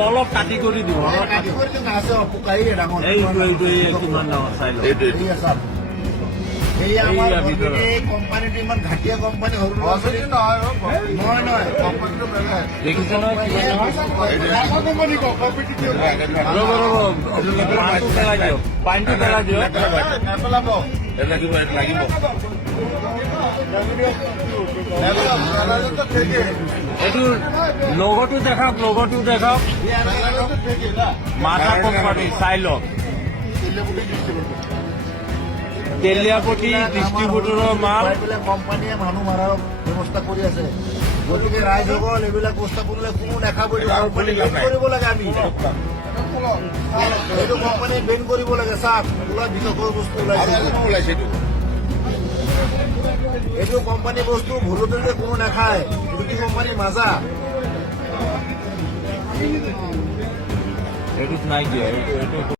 অলপ কাটি কৰি দিব কিমান ডাঙৰ চাই লওঁ কোম্পানীটো ইমান ঘাটিয়া কোম্পানী সৰু নহয় কোম্পানীটো দেখিছে নহয় পানীটো পেলাই দিয়ক লাগিব এইটো লগতো দেখাওক মাথা কোম্পানী চাই লওক তেলিয়াপতি ডিষ্ট্ৰিবিউটৰৰ মাল কোম্পানীয়ে মানুহ মাৰাৰ ব্যৱস্থা কৰি আছে গতিকে ৰাইজসকল এইবিলাক বস্তু কৰিলে কোনো নাখাব কৰিব লাগে আমি এইটো কোম্পানীয়ে বেন কৰিব লাগে চাওক ওলাই বিতকৰ বস্তু ওলাইছে এইটো কোম্পানী বস্তু ভুলতে কোনো নাখায় এইটো কোম্পানী মাজা এইটোত নাই দিয়া